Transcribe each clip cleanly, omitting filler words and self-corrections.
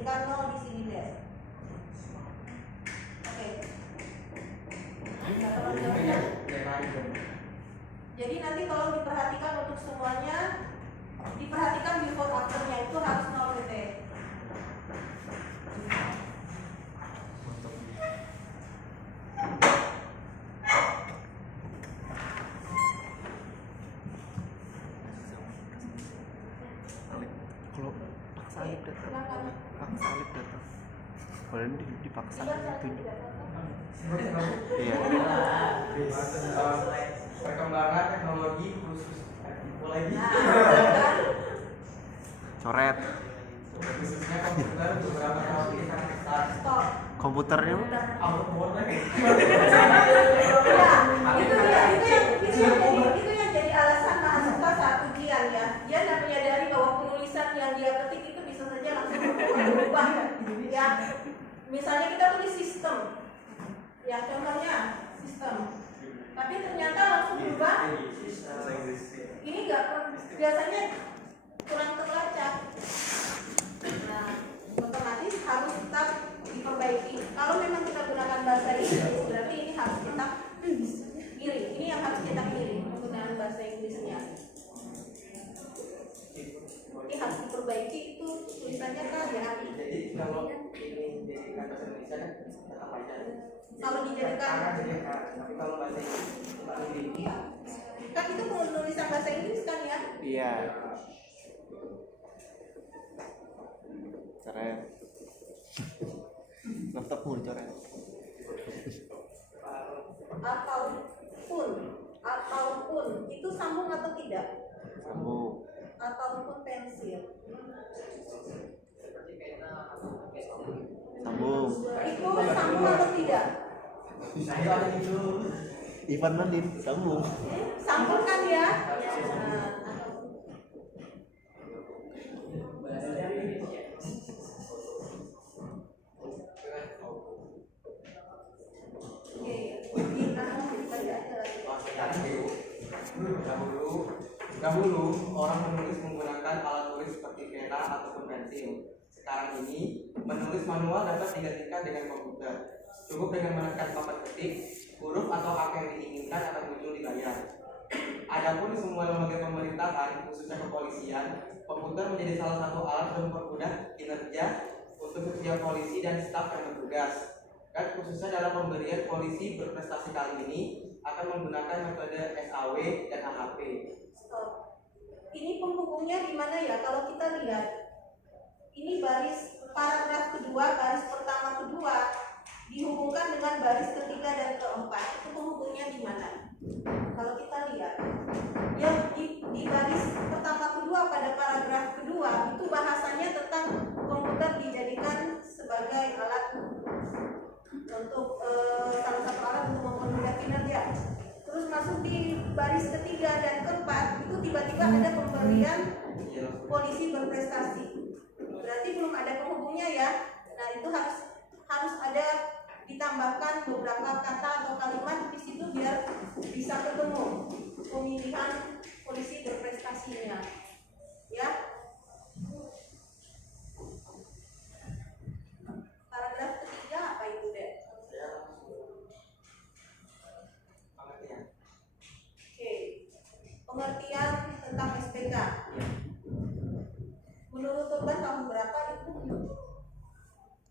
dijadikan 0 di sini deh. Oke. Jadi nanti kalau diperhatikan untuk semuanya, diperhatikan before afternya itu harus 0 PT. Kalau paksa Alif datang, kalau ini dipaksa tunjuk. Iya. Perkembangan teknologi khusus lagi. Coret. Khususnya komputer beberapa tahun ini sangat besar. Komputernya itu yang jadi alasan mahasiswa saat ujian ya. Dia tidak menyadari bahwa penulisan yang dia ketik itu bisa saja langsung berubah ya. Misalnya kita tulis sistem, ya contohnya sistem, tapi ternyata langsung berubah. Ini nggak biasanya kurang terlacak. Nah, otomatis harus tetap diperbaiki. Kalau memang kita gunakan bahasa Inggris, berarti ini harus kita kiri. Ini yang harus kita kiri menggunakan bahasa Inggrisnya. Ini harus diperbaiki, itu tulisannya kan ya. Jadi kalau ini dijadikan bahasa Indonesia kan tetap aja. Kalau dijadikan, tapi kalau bahasa Inggris iya. Kan itu penulisan bahasa Inggris kan ya? iya. Coret. Laptopmu coret. Ataupun itu sambung atau tidak? Sambung. Ataupun pensil. Sambung. Itu sambung atau tidak? saya itu Ivan Manin sambung. Sambung kan ya? Nah, Dahulu orang menulis menggunakan alat tulis seperti pena ataupun pensil. Sekarang ini menulis manual dapat digantikan dengan komputer. Cukup dengan menekan tombol ketik, huruf atau apa yang diinginkan akan muncul di layar. Adapun semua lembaga pemerintahan, khususnya kepolisian, komputer menjadi salah satu alat untuk mempermudah kinerja untuk setiap polisi dan staf yang bertugas. Dan khususnya dalam pemberian polisi berprestasi kali ini akan menggunakan metode SAW dan AHP. ini penghubungnya di mana ya? Kalau kita lihat, ini baris paragraf kedua, baris pertama kedua dihubungkan dengan baris ketiga dan keempat. Itu penghubungnya di mana? Kalau kita lihat, yang di baris pertama kedua pada paragraf kedua itu bahasanya tentang komputer dijadikan sebagai alat untuk salah satu alat untuk mempermudah kinerja. Terus masuk di baris ketiga dan keempat itu tiba-tiba ada pemberian polisi berprestasi. Berarti belum ada penghubungnya ya. Nah itu harus ada ditambahkan beberapa kata atau kalimat di situ biar bisa ketemu pemilihan polisi berprestasinya. Ya. Paragraf ketiga apa itu deh? Oke. Pengertian tentang SPK. Menurut Turban tahun berapa itu?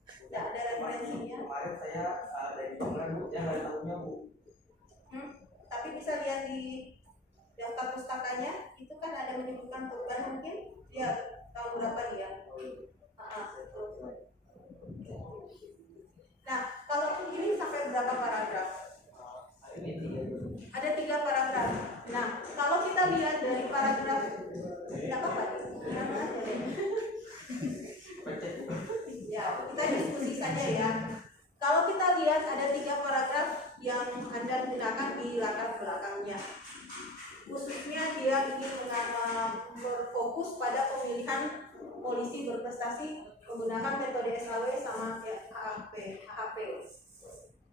Tidak ada referensinya. Kemarin saya dari bulan Bu, yang dari tahunnya Bu. Tapi bisa lihat di daftar pustakanya, itu kan ada menyebutkan Turban mungkin ya tahun berapa dia. Nah, kalau ini sampai berapa paragraf? Ada 3 paragraf. Nah, kalau kita lihat dari paragraf berapa Pak? Ya, kita diskusi saja ya. Kalau kita lihat ada 3 paragraf yang Anda gunakan di latar belakangnya. Khususnya dia ingin berfokus pada pemilihan polisi berprestasi menggunakan metode SAW sama AHP.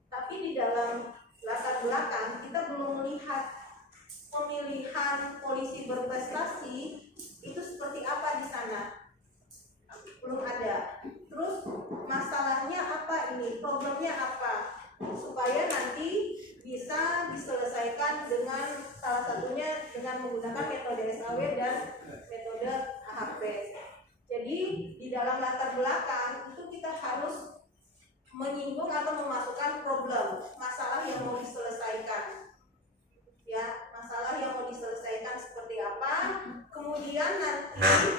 Tapi di dalam latar belakang kita belum melihat pemilihan polisi berprestasi itu seperti apa di sana. Belum ada. Terus ini, problemnya apa, supaya nanti bisa diselesaikan dengan salah satunya dengan menggunakan metode SAW dan metode AHP. Jadi di dalam latar belakang itu kita harus menyinggung atau memasukkan problem, masalah yang mau diselesaikan. Ya, masalah yang mau diselesaikan seperti apa. Kemudian nanti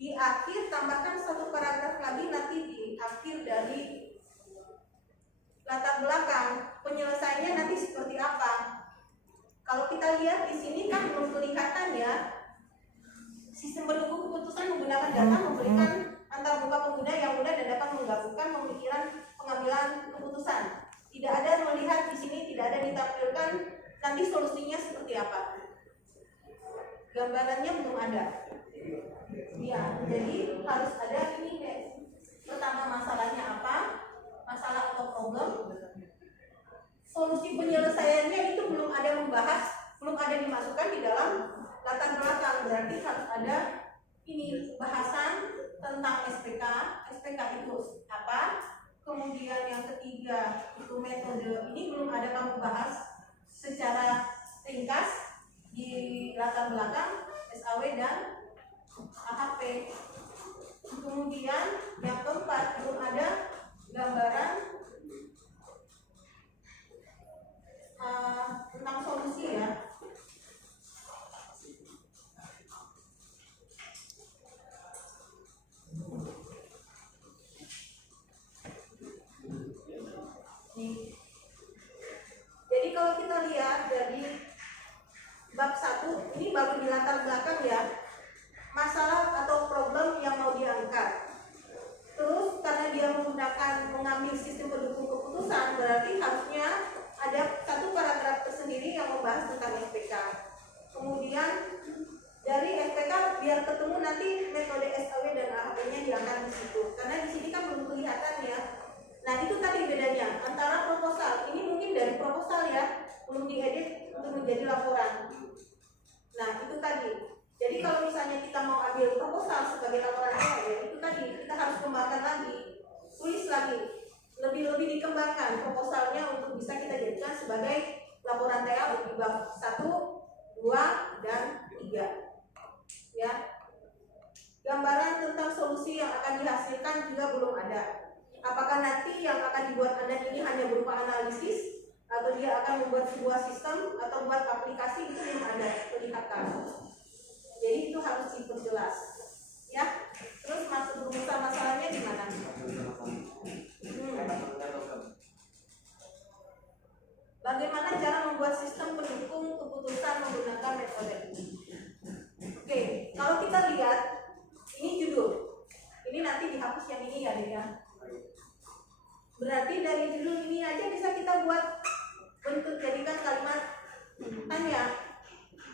di akhir tambahkan satu paragraf lagi nanti di akhir dari latar belakang penyelesaiannya nanti seperti apa. Kalau kita lihat di sini kan belum kelihatan ya. Sistem pendukung keputusan menggunakan data memberikan antar muka pengguna yang mudah dan dapat menggabungkan pemikiran pengambilan keputusan. Tidak ada melihat di sini, tidak ada ditampilkan nanti solusinya seperti apa. Gambarannya belum ada. Ya, jadi harus ada ini deh. Pertama masalahnya apa? Masalah atau problem. Solusi penyelesaiannya itu belum ada membahas, belum ada dimasukkan di dalam latar belakang. Berarti harus ada ini bahasan tentang SPK. SPK itu apa? Kemudian yang ketiga itu metode. Ini belum ada kamu bahas secara ringkas di latar belakang SAW dan AHP. Kemudian yang keempat belum ada gambaran tentang solusi ya. Nih. Jadi kalau kita lihat dari bab 1 ini baru di latar belakang ya, masalah atau problem yang mau diangkat. Terus karena dia menggunakan mengambil sistem pendukung keputusan, berarti harusnya ada satu paragraf tersendiri yang membahas tentang SPK. Kemudian dari SPK biar ketemu nanti metode SAW dan AHP-nya diangkat di situ. Karena di sini kan belum kelihatan ya. Nah itu tadi bedanya antara proposal. Ini mungkin dari proposal ya, belum diedit untuk menjadi laporan. Nah itu tadi. Jadi kalau misalnya kita mau ambil proposal sebagai laporan ya itu tadi kita harus kembangkan lagi, tulis lagi, lebih dikembangkan proposalnya untuk bisa kita jadikan sebagai laporan TA di bab 1, 2, dan 3. Ya. Gambaran tentang solusi yang akan dihasilkan juga belum ada. Apakah nanti yang akan dibuat Anda ini hanya berupa analisis atau dia akan membuat sebuah sistem atau buat aplikasi, itu belum ada kelihatan. Jadi itu harus diperjelas. Ya. Terus masuk rumusan masalahnya di mana? Bagaimana cara membuat sistem pendukung keputusan menggunakan metode? Oke, kalau kita lihat ini judul. Ini nanti dihapus yang ini ya, ya. Berarti dari judul ini aja bisa kita buat bentuk jadikan kalimat tanya.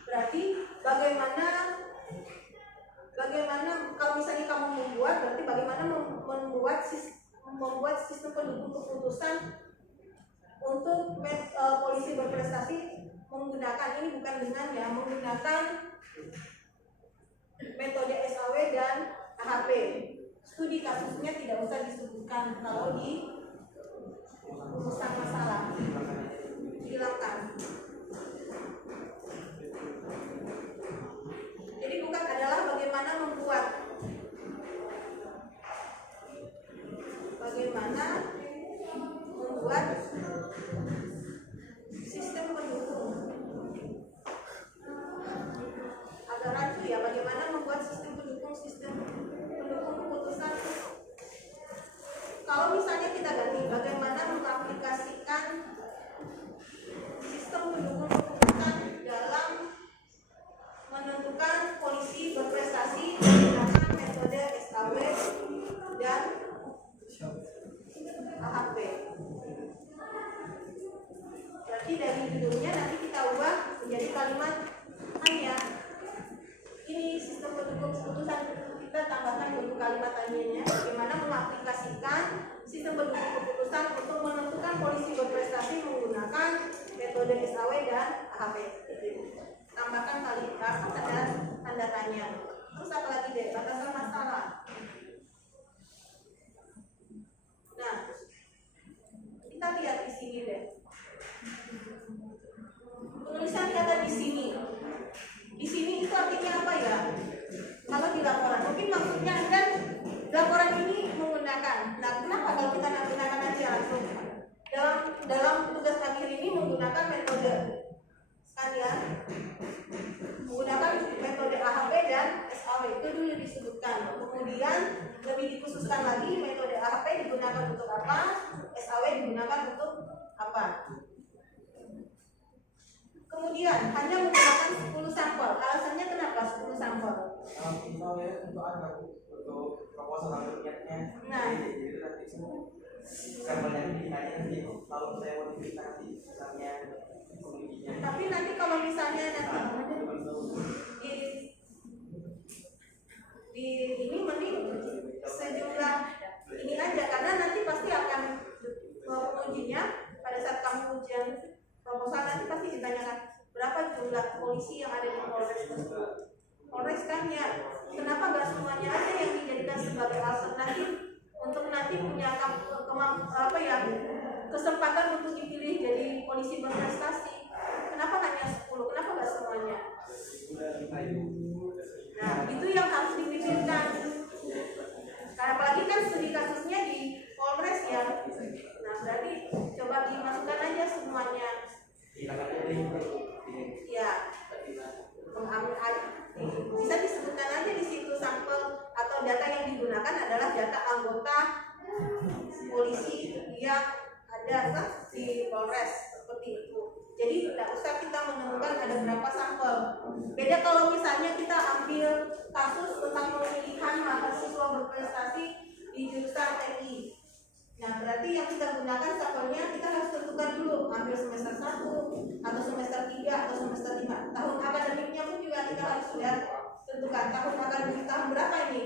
Berarti bagaimana kalau misalnya kamu membuat, berarti bagaimana membuat sistem pendukung keputusan untuk polisi berprestasi menggunakan, ini bukan dengan ya, menggunakan metode SAW dan AHP. Studi kasusnya tidak usah disebutkan kalau di rumusan masalah, hilangkan. Jadi bukan adalah bagaimana membuat sistem pendukung. Agak rancu ya, bagaimana membuat sistem pendukung keputusan. Kalau misalnya kita ganti bagaimana mengaplikasikan sistem pendukung keputusan dalam menentukan polisi berprestasi menggunakan metode SAW dan AHP. Berarti dari judulnya nanti kita ubah menjadi kalimat hanya. Ini sistem pendukung keputusan, kita tambahkan bentuk kalimat tanyanya. Bagaimana mengaplikasikan sistem pendukung keputusan untuk menentukan polisi berprestasi menggunakan metode SAW dan AHP. Tambahkan kalimat tanda tanya. Terus apa lagi deh? Batasan masalah. Nah, masuk. Dalam tugas akhir ini menggunakan metode sekalian, menggunakan metode AHP dan SAW itu dulu disebutkan. Kemudian lebih dikhususkan lagi metode AHP digunakan untuk apa, SAW digunakan untuk apa. Kemudian hanya menggunakan 10 sampel. Alasannya kenapa 10 sampel? Kita ya untuk ada untuk proposal atau niatnya. Nah, Jadi itu nanti sampelnya ditanya nanti kalau saya mau nanti misalnya pengujinya. tapi nanti kalau misalnya nanti di ini mending sejumlah ini aja, karena nanti pasti akan pengujinya pada saat kamu ujian proposal nanti pasti ditanyakan berapa jumlah polisi yang ada di Polres tersebut. Polres kan ya, kenapa nggak semuanya aja yang dijadikan sebagai alternatif untuk nanti punya kesempatan untuk dipilih jadi polisi berprestasi? Kenapa hanya 10? Kenapa nggak semuanya? Nah, itu yang harus dipikirkan. Karena apalagi kan studi kasusnya di Polres ya. Nah, berarti coba dimasukkan aja semuanya. Ya, bisa disebutkan aja di situ sampel atau data yang digunakan adalah data anggota polisi yang ada di Polres seperti itu. Jadi tidak usah kita menemukan ada berapa sampel. Beda kalau misalnya kita ambil kasus tentang pemilihan mahasiswa berprestasi di jurusan TI. Nah, berarti yang kita gunakan sampelnya kita harus tentukan dulu, ambil semester 1 atau semester 3 atau semester 5. Tahun akademiknya pun juga kita harus sudah tentukan tahun akademik tahun berapa ini.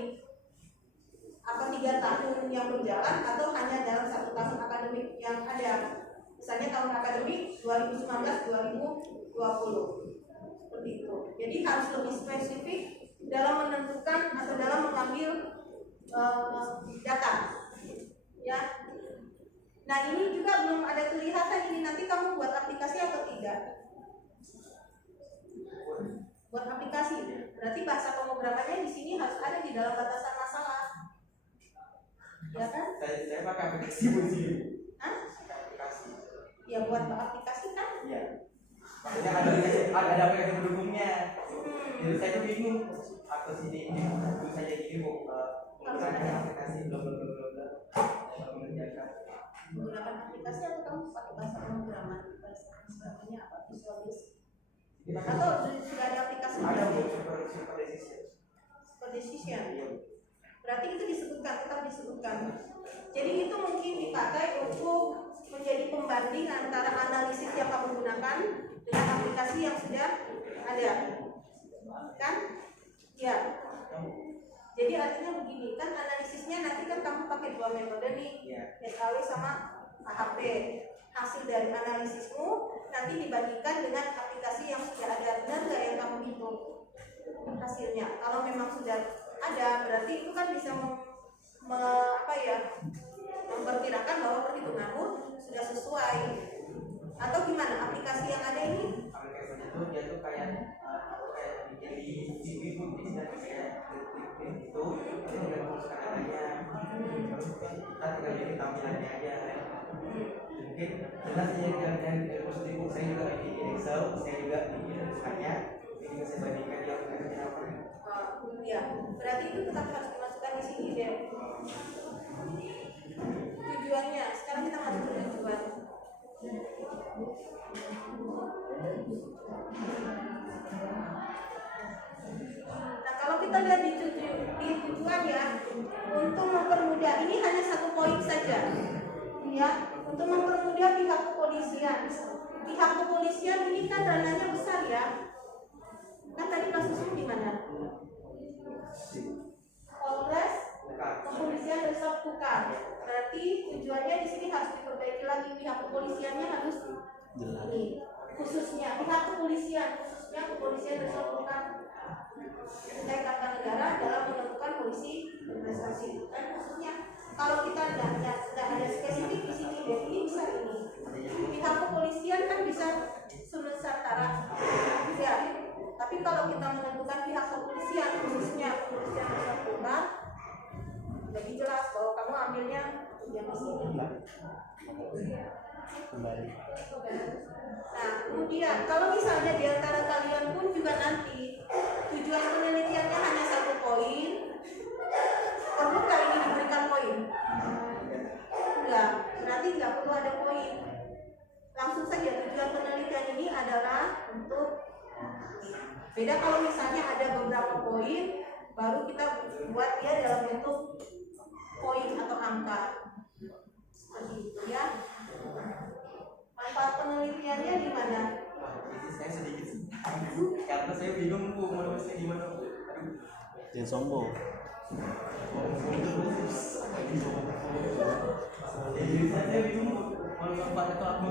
Apa 3 tahun yang berjalan atau hanya dalam 1 tahun akademik yang ada. Misalnya tahun akademik 2019-2020. Seperti itu. Jadi harus lebih spesifik dalam menentukan atau dalam mengambil data. Ya. Nah, ini juga belum ada kelihatan ini nanti kamu buat aplikasi atau tidak? Buat aplikasi. Berarti bahasa pemrogramannya di sini harus ada di dalam batasan masalah. Ya kan? Saya pakai aplikasi uji. Hah? Aplikasi. Ya buat aplikasi kan? Iya. Maksudnya ada aplikasi pendukungnya. Jadi saya bingung atau sini ini saya jadi bingung menggunakan aplikasi Menggunakan aplikasi atau kamu pakai bahasa pemrograman? Bahasa pemrogramannya apa? Visual Basic. Atau sudah ada aplikasi? Ada super decision. Berarti itu disebutkan, tetap disebutkan. Jadi itu mungkin dipakai untuk menjadi pembanding antara analisis yang kamu gunakan dengan aplikasi yang sudah ada, kan? Ya. Jadi artinya begini, kan analisisnya nanti kan kamu pakai 2 metode nih, SAW sama AHP. Hasil dari analisismu nanti dibandingkan dengan aplikasi yang sudah ada. Benar nggak yang kamu hitung hasilnya? Kalau memang sudah ada, berarti itu kan bisa memperkirakan bahwa perhitunganmu sudah sesuai. Atau gimana aplikasi yang ada ini? Aplikasi itu dia tuh kayak bikin di TV pun bisa kayak itu tinggal memasukkan adanya, kita tinggal jadi tampilannya aja. Mungkin jelas yang positif saya juga di Excel, saya juga di tulisannya, ini saya bandingkan di aplikasi apa. Ya, berarti itu tetap harus dimasukkan di sini deh. Tujuannya, sekarang kita masuk ke tujuan. Nah, kalau kita lihat di tujuan ya, untuk mempermudah, ini hanya 1 poin saja. Ya, untuk mempermudah pihak kepolisian. Pihak kepolisian ini kan ranahnya besar ya. Kan tadi kasusnya di mana? Polres, kepolisian resort Kukar. Berarti tujuannya di sini harus diperbaiki lagi, pihak kepolisiannya harus ini. Khususnya pihak kepolisian, khususnya kepolisian resort Kukar. Terkait tata negara dalam menentukan polisi berprestasi. Dan khususnya kalau kita tidak ada spesifik di sini, ini bisa ini. Pihak kepolisian kan bisa Nusantara, ya. Tapi kalau kita menentukan pihak kepolisian, khususnya kepolisian resort Kukar, jadi jelas bahwa kamu ambilnya yang di sini. Kembali. Nah, kemudian kalau misalnya di antara kalian pun juga nanti tujuan penelitiannya hanya 1 poin, perlu nggak ini diberikan poin? Enggak, berarti nggak perlu ada poin. Langsung saja tujuan penelitian ini adalah untuk beda kalau misalnya ada beberapa poin, baru kita buat dia dalam bentuk poin atau angka. Seperti itu ya. Manfaat penelitiannya di mana? Ini saya sedikit karena saya bingung Bu menulisnya gimana Bu. Aduh. Jangan sombong. Saya bingung Bu. Manfaat itu apa?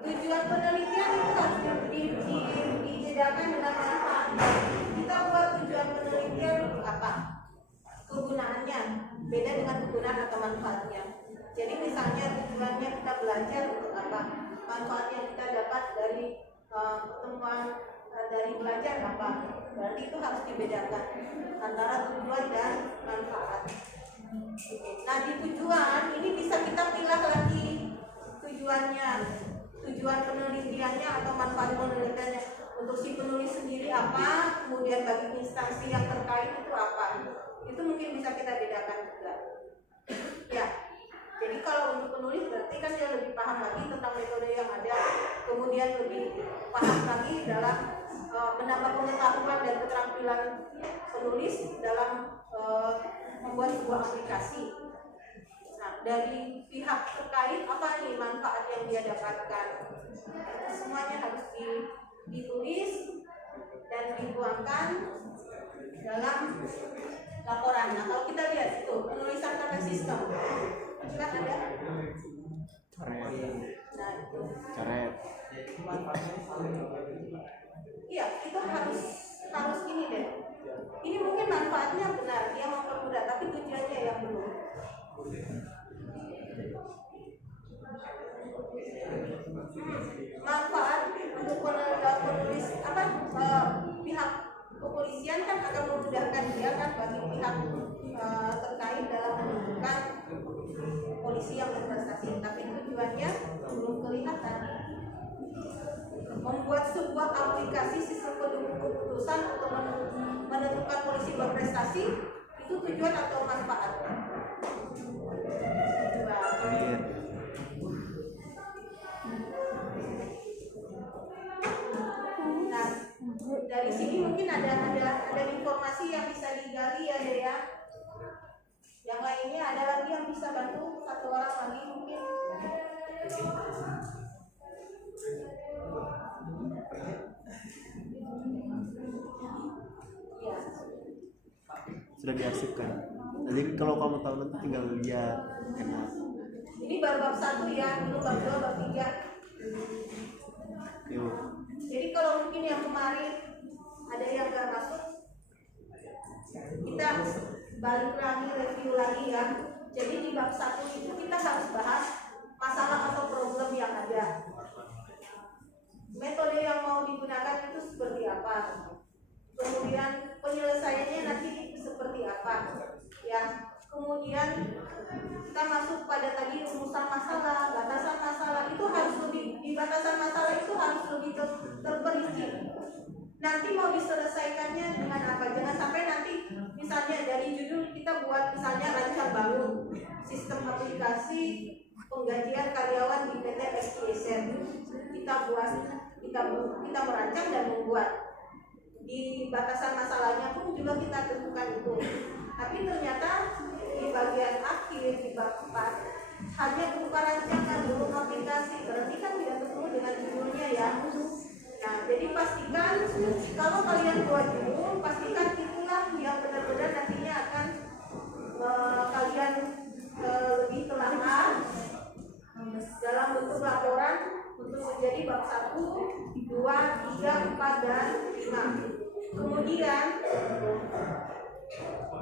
Tujuan penelitian itu harus dibedakan dengan manfaat. Kita buat tujuan penelitian untuk apa? Kegunaannya beda dengan kegunaan atau manfaatnya. Jadi misalnya tujuannya kita belajar untuk apa? Manfaat yang kita dapat dari pertemuan dari belajar apa? Berarti itu harus dibedakan antara tujuan dan manfaat. Nah di tujuan ini bisa kita pilih lagi tujuannya, tujuan penelitiannya atau manfaat penelitiannya. Untuk si penulis sendiri apa, kemudian bagi instansi yang terkait itu apa. Itu mungkin bisa kita bedakan juga. Ya, jadi kalau untuk penulis berarti kan dia lebih paham lagi tentang metode yang ada, kemudian lebih paham lagi dalam menambah pengetahuan dan keterampilan penulis dalam membuat sebuah aplikasi. Nah, dari pihak terkait apa nih manfaat yang dia dapatkan? Semuanya harus ditulis dan dituangkan dalam laporan. Nah, kalau kita lihat itu penulisan kata sistem, kan ada. Coret. Nah, itu. Coret. Iya, itu harus ini deh. Ini mungkin manfaatnya benar, dia mempermudah, tapi tujuannya yang belum. Manfaat untuk penulis apa pihak kepolisian kan akan memudahkan dia kan bagi pihak terkait dalam menentukan polisi yang berprestasi, tapi tujuannya belum kelihatan. Membuat sebuah aplikasi sistem keputusan untuk menentukan polisi berprestasi itu tujuan atau manfaat? Akhir. Nah, dari sini mungkin ada informasi yang bisa digali ya Dea ya. Yang lainnya ada lagi yang bisa bantu, satu orang lagi mungkin. Ya. Sudah diarsipkan. Jadi kalau kamu tahu nanti tinggal lihat enak. Ini baru bab 1 ya, belum bab 2, bab 3. Yuk. Jadi kalau mungkin yang kemarin ada yang nggak masuk, kita balik lagi, review lagi ya. Jadi di bab 1 itu kita harus bahas masalah atau problem yang ada. Metode yang mau digunakan itu seperti apa? Kemudian penyelesaiannya nanti seperti apa? Ya. Kemudian kita masuk pada tadi rumusan masalah, batasan masalah itu harus lebih di batasan masalah itu harus lebih terperinci. Nanti mau diselesaikannya dengan apa? Jangan sampai nanti misalnya dari judul kita buat misalnya rancang bangun sistem aplikasi penggajian karyawan di PT STSN. Kita merancang dan membuat. Di batasan masalahnya pun juga kita tentukan itu. Tapi ternyata di bagian akhir di bab 4 hanya berupa rancangan, belum aplikasi. Berarti kan tidak ketemu dengan judulnya ya. Nah, jadi pastikan kalau kalian buat judul, pastikan itulah yang benar-benar nantinya akan kalian lebih telaah dalam bentuk laporan untuk menjadi bab 1, 2, 3, 4, dan 5. Kemudian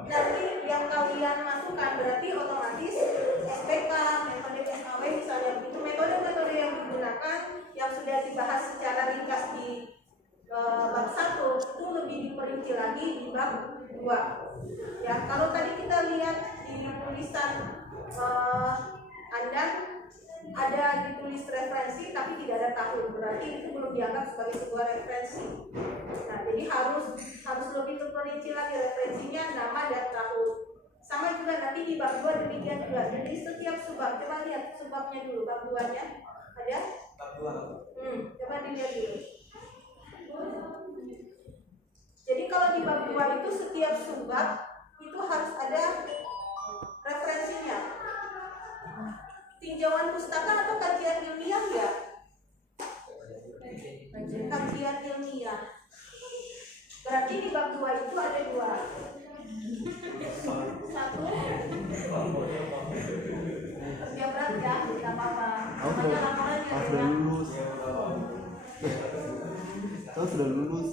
nanti yang kalian masukkan berarti otomatis SPK, metode SKW misalnya itu metode-metode yang digunakan yang sudah dibahas secara ringkas di bab 1 itu lebih diperinci lagi di bab 2. Ya, kalau tadi kita lihat di tulisan Anda ada ditulis referensi tapi tidak ada tahun, berarti itu belum dianggap sebagai sebuah referensi. Nah, jadi harus lebih terperinci lagi referensinya, nama dan tahun. Sama juga nanti di bab 2 demikian juga. Jadi setiap subbab, coba lihat subbabnya dulu, bab 2-nya ada? Bab 2. Coba dilihat dulu. Jadi kalau di bab 2 itu setiap subbab itu harus ada referensinya. Tinjauan pustaka atau kajian ilmiah ya? Kajian ilmiah. Berarti di bab 2 itu ada 2. Satu, kerja berat ya, tidak apa-apa. Makanya laporannya Aku sudah ya. lulus. Aku sudah lulus.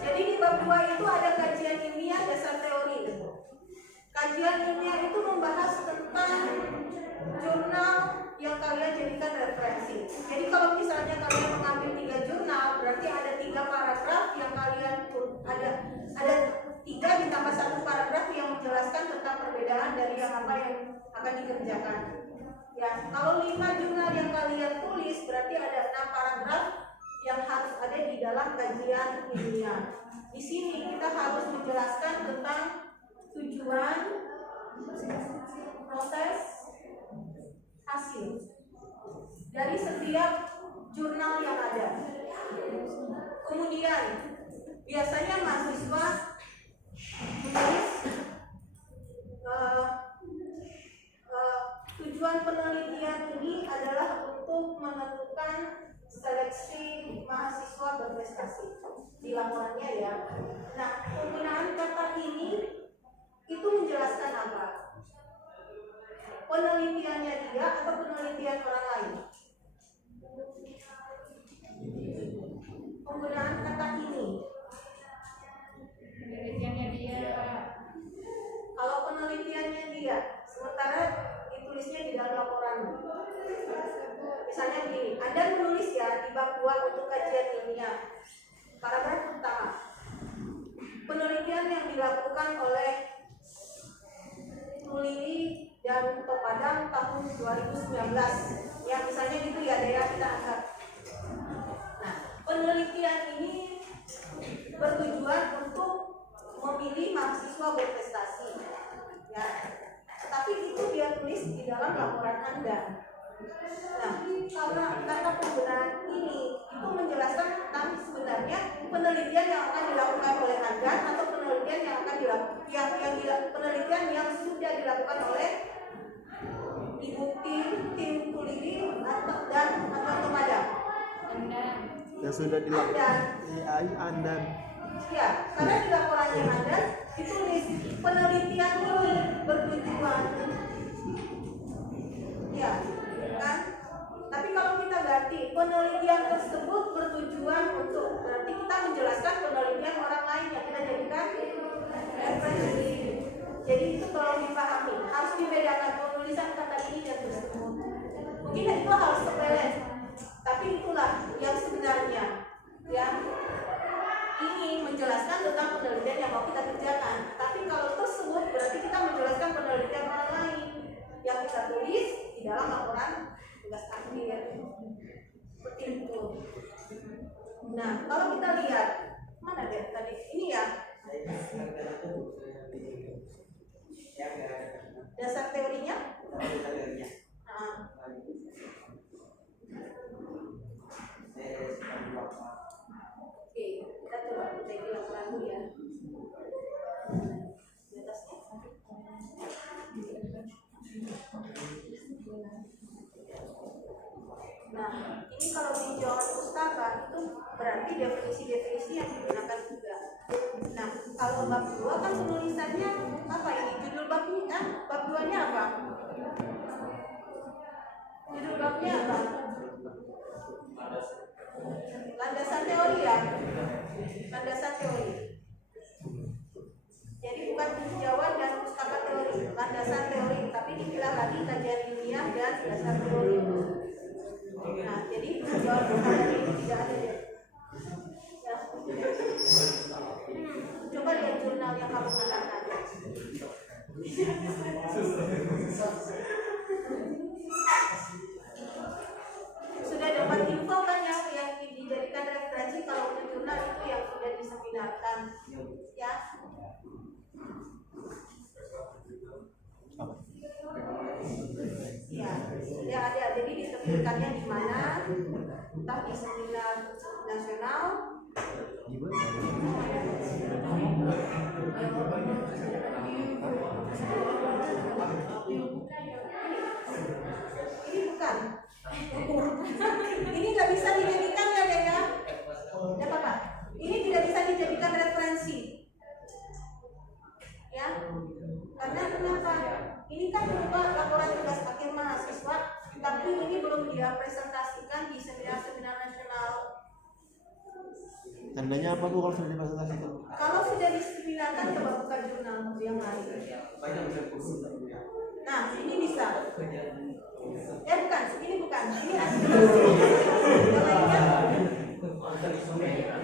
Jadi di bab 2 itu ada kajian ilmiah dasar teori. Kajian ilmiah itu membahas tentang jurnal yang kalian jadikan referensi. Jadi kalau misalnya kalian mengambil 3 jurnal, berarti ada 3 paragraf yang kalian ada 3 ditambah 1 paragraf yang menjelaskan tentang perbedaan dari yang apa yang akan dikerjakan. Ya, kalau 5 jurnal yang kalian tulis, berarti ada 6 paragraf yang harus ada di dalam kajian ilmiah. Di sini kita harus menjelaskan tentang tujuan, proses, hasil dari setiap jurnal yang ada. Kemudian biasanya mahasiswa menulis tujuan penelitian ini adalah untuk menentukan seleksi mahasiswa berprestasi di laporannya ya. Nah, penggunaan kata ini itu menjelaskan apa? Penelitiannya dia atau penelitian orang lain? Penggunaan kata ini. Penelitiannya dia. Kalau penelitiannya dia, sementara ditulisnya di dalam laporan. Misalnya begini, Anda menulis ya di bab 2 untuk kajian ilmiah. Paragraf pertama. Penelitian yang dilakukan oleh Tulili dan Topadang tahun 2019. Ya, misalnya gitu ya, daerah kita angkat. Nah, penelitian ini bertujuan untuk memilih mahasiswa berprestasi. Ya. Tapi itu dia tulis di dalam laporan Anda. Nah, karena kata penggunaan ini itu menjelaskan tentang sebenarnya penelitian yang akan dilakukan oleh Anda atau penelitian yang akan penelitian yang sudah dilakukan oleh Ibu tim Tulili dan Topadang. Yang sudah dilakukan Anda. Ya, karena di laporannya Anda ditulis penelitian ini bertujuan. Ya, kan? Tapi kalau kita ganti penelitian tersebut bertujuan untuk, berarti kita menjelaskan penelitian orang lain yang kita jadikan referensi. Jadi itu tolong dipahami, harus dibedakan penulisan kata ini dan tersebut. Mungkin itu hal sepele, tapi itulah yang sebenarnya. Ya, ini menjelaskan tentang penelitian yang mau kita kerjakan. Tapi kalau tersebut berarti kita menjelaskan penelitian orang lain yang kita tulis di dalam laporan tugas akhir. Seperti itu. Nah, kalau kita lihat mana deh tadi ini ya. Dasar teorinya? Nah. Oke, kita coba cek laporan dulu ya. Di atasnya. Nah, ini kalau tinjauan pustaka itu berarti definisi-definisi yang digunakan juga. Nah, kalau bab 2 kan penulisannya apa ini? Judul babnya, bab 2-nya apa? Judul babnya apa? Landasan teori ya? Landasan teori. Jadi bukan tinjauan dan pustaka teori, landasan teori, tapi dipilah lagi kajian ilmiah dan dasar teori. Nah, jadi tinjauan pustaka ini tidak ada ya. Coba lihat jurnal yang kamu gunakan. Sudah dapat info kan yang dijadikan referensi kalau untuk jurnal itu yang sudah diseminarkan ya. Ya, sudah ada. Jadi ditemukannya di mana? Entah di seminar nasional. Ini bukan. Ini nggak bisa dijadikan ya, ya Pak. Ini tidak bisa dijadikan referensi. Ya, karena kenapa? Ini kan berupa laporan tugas akhir mahasiswa, tapi ini belum dia presentasikan di seminar-seminar nasional. Tandanya apa Bu kalau sudah dipresentasikan? Kalau sudah diseminarkan, coba buka jurnal yang lain. Banyak bisa kursus ya. Nah, ini bisa. Bukan, ini bukan. Ini asli. Yang lainnya,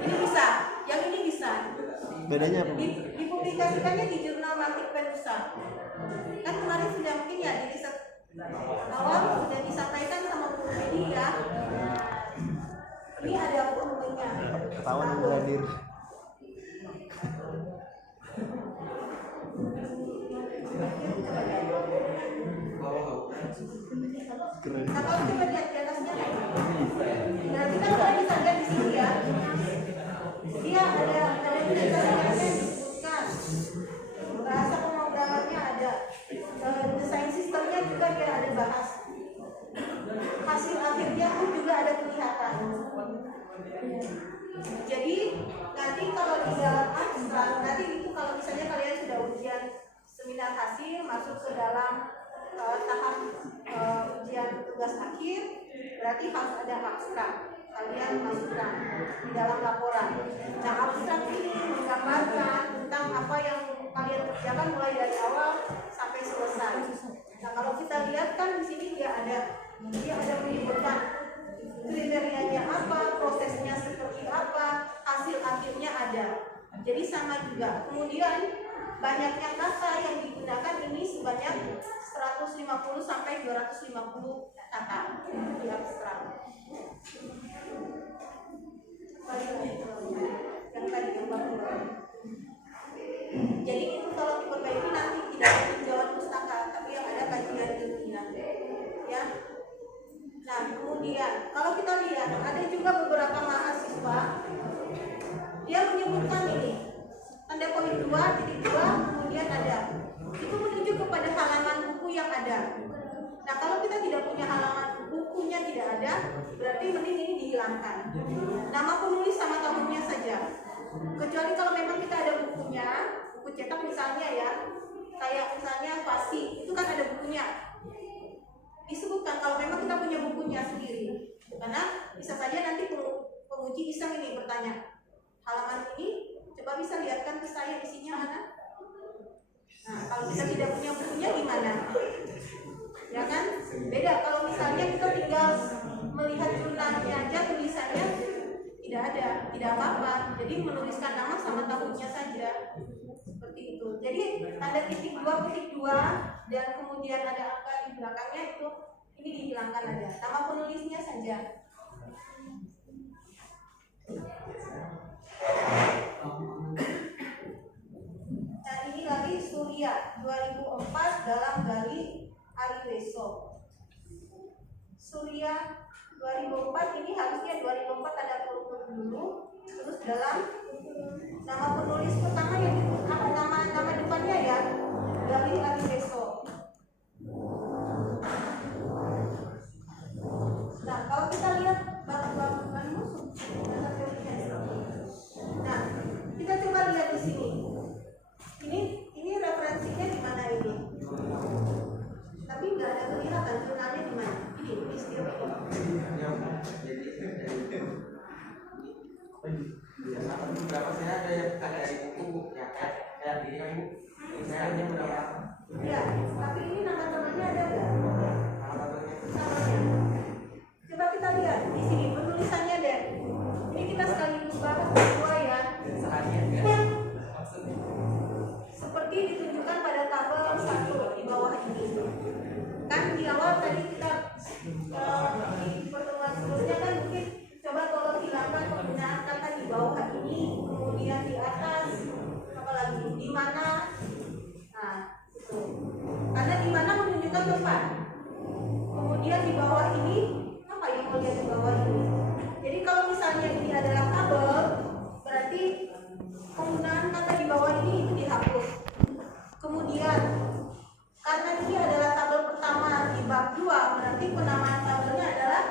ini bisa. Yang ini bisa. Bedanya apa Bu? Dipublikasikannya di jurnal Matik Penusa. Kan kemarin sudah mungkin ya di riset awal sudah disampaikan sama Bu media. Ini ada volumenya. Ketahuan hadir. Keren. Nah, kalau coba lihat di atasnya, nah kita kalau bisa lihat di sini ya, dia ada tulisannya disebutkan, bahasa pemrogramannya ada, desain sistemnya juga dia ada bahas, hasil akhirnya pun juga ada kelihatan. Jadi nanti kalau di dalam abstrak, nanti itu kalau misalnya kalian sudah ujian seminar hasil masuk ke dalam tahap ujian tugas akhir, berarti harus ada abstrak kalian masukkan di dalam laporan. Nah, abstrak ini menggambarkan tentang apa yang kalian kerjakan mulai dari awal sampai selesai. Nah, kalau kita lihat kan di sini dia ada menyebutkan kriterianya apa, prosesnya seperti apa, hasil akhirnya ada. Jadi sama juga. Kemudian banyaknya kata yang digunakan ini sebanyak 150 sampai 250 kata di abstrak. Yang tadi yang baru. Jadi itu kalau diperbaiki nanti tidak ada tinjauan pustaka, tapi yang ada kajian ilmiah. Ya. Nah, kemudian kalau kita lihat ada juga beberapa mahasiswa dia menyebutkan ini tanda poin 2.2 kemudian ada itu menuju kepada halaman buku yang ada. Nah, kalau kita tidak punya halaman bukunya tidak ada, berarti mending ini dihilangkan. Nama penulis sama tahunnya saja. Kecuali kalau memang kita ada bukunya, buku cetak misalnya ya, kayak misalnya Fasi itu kan ada bukunya. Disebutkan kalau memang kita punya bukunya sendiri, karena bisa saja nanti penguji iseng ini bertanya halaman ini coba bisa lihatkan ke saya isinya mana. Nah, kalau kita tidak punya bukunya gimana, ya kan beda. Kalau misalnya kita tinggal melihat jurnalnya aja tulisannya tidak ada, tidak apa-apa, jadi menuliskan nama sama tahunnya saja seperti itu. Jadi tanda titik 2.2 dan kemudian ada angka di belakangnya itu ini dihilangkan aja, nama penulisnya saja. Nah, ini lagi Surya 2004 dalam Gali Aliweso. Surya 2004 ini harusnya 2004 ada kurung dulu, terus dalam nama penulis pertama yang apa nama depannya ya Gali Aliweso. Nah, kalau kita lihat bahan musuh, nah kita coba lihat di sini. Ini referensinya di mana ini? Tapi nggak ada kelihatan jurnalnya di mana. Ini setiap Beberapa saya ada yang bukan dari buku ya kayak gini kan Bu, tadi kita di pertemuan sebelumnya kan mungkin coba tolong hilangkan penggunaan kata di bawah ini, kemudian di atas, apalagi di mana. Nah, itu. Karena di mana menunjukkan tempat. Kemudian di bawah ini, apa yang mau lihat di bawah ini? Jadi kalau misalnya ini adalah tabel, berarti penggunaan kata di bawah ini itu dihapus. Kemudian karena ini adalah tabel pertama di bab 2, berarti penamaan tabelnya adalah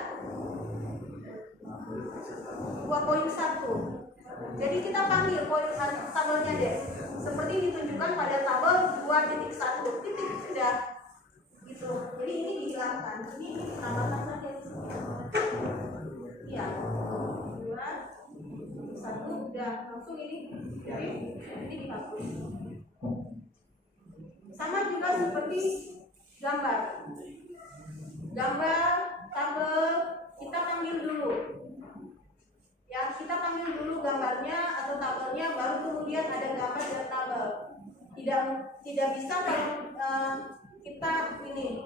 2.1. Jadi kita panggil poin tabelnya deh, seperti ditunjukkan pada tabel 2.1 titik sudah gitu. Jadi ini dihilangkan. Ini penamatan saja. Iya. 2.1 udah langsung ini. Oke. Ini dihapus. Sama juga seperti gambar. Gambar, tabel, kita panggil dulu. Ya, kita panggil dulu gambarnya atau tabelnya, baru kemudian ada gambar dan tabel. Tidak bisa kalau kita ini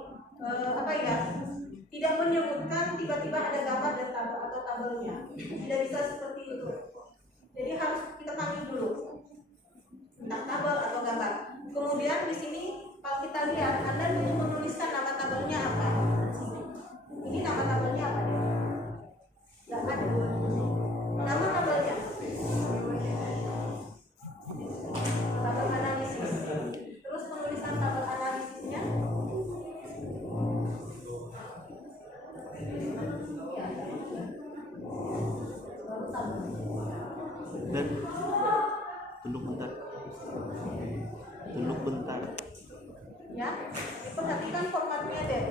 tidak menyebutkan tiba-tiba ada gambar dan tabel atau tabelnya. Tidak bisa seperti itu. Jadi harus kita panggil dulu entah tabel atau gambar. Kemudian di sini kalau kita lihat, Anda dulu menuliskan nama tabelnya apa. Ini nama tabelnya apa deh? Tidak ada. Nama tabelnya tabel analisis. Terus penulisan tabel analisisnya. Dan tunduk bentar. Tunduk bentar. Ya, diperhatikan formatnya deh.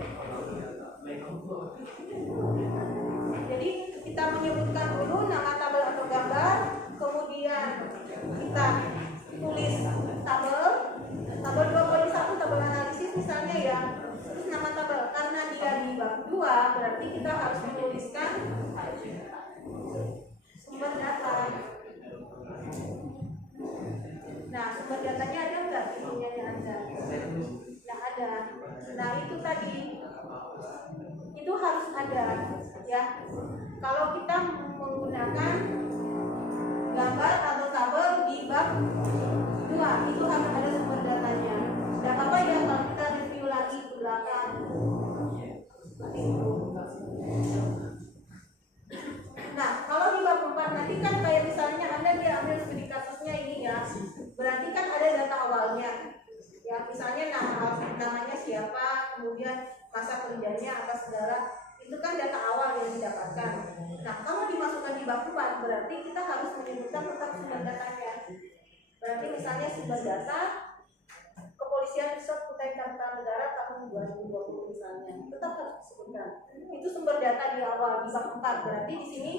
Jadi kita menyebutkan dulu nama tabel atau gambar, kemudian kita tulis tabel 2.1 tabel analisis misalnya ya. Terus nama tabel, karena dia di bab 2 berarti kita harus menuliskan sumber data. Nah, sumber datanya ada nggak? Ininya ada. Nggak ada. Nah, itu tadi itu harus ada ya. Kalau kita menggunakan gambar atau tabel di bab 2 itu harus ada sumber datanya. Tidak apa-apa ya kalau kita review lagi ke belakang. Nah, kalau di bab 4 nanti kan kayak misalnya Anda diambil studi kasusnya ini ya, berarti kan ada data awalnya. Ya, misalnya namanya siapa, kemudian masa kerjanya apa segala, itu kan data awal yang didapatkan. Nah, kalau dimasukkan di bab 4 berarti kita harus menyebutkan tentang sumber datanya. Berarti misalnya sumber data Kepolisian Riset Kutai Kartanegara tahun 2020 misalnya, tetap harus disebutkan. Itu sumber data di awal di bab 4. Berarti di sini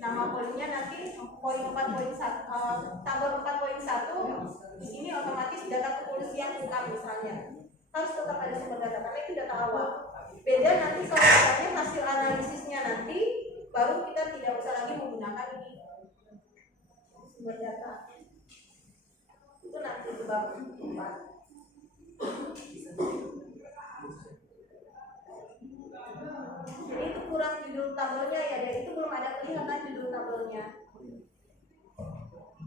nama poinnya nanti poin 4.1 tabel 4.1 di sini otomatis data kepolisian bukan misalnya. Harus tetap ada sumber data karena itu data awal. Beda nanti kalau misalnya hasil analisisnya nanti baru kita tidak usah lagi menggunakan ini sumber data. Itu nanti di bab 4. Jadi itu kurang judul tabelnya ya, dan itu belum ada kelihatan judul tabelnya.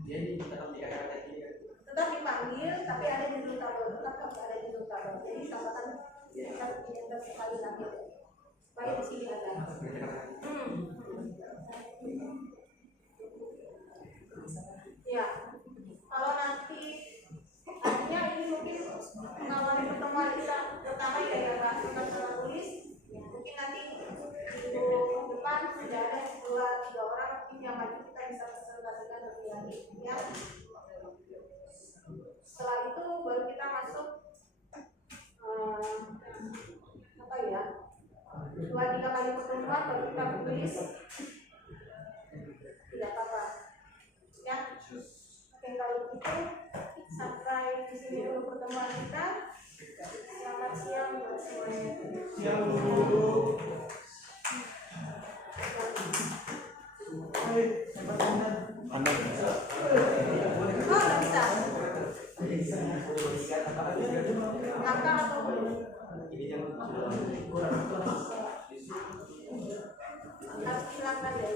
Jadi tetap dikatakan Tetap dipanggil, tapi ada judul tabel, tetap harus ada judul tabel. Jadi tambahkan kita enter sekali lagi, supaya di sini ada. Ya, kalau nanti artinya ini mungkin mengawali pertemuan kita pertama ya bahas tentang cara tulis. Mungkin nanti minggu depan sudah ada 2-3 orang mungkin yang maju kita bisa presentasikan lebih lagi ya. Setelah itu baru kita masuk apa ya, 2-3 kali pertemuan baru kita tulis. Tidak apa-apa ya. Oke, kalau begitu sampai di sini dulu pertemuan kita. Selamat siang buat semuanya. siang Anda Oh, nggak bisa. Kakak atau belum? Ini yang harus hilangkan ya.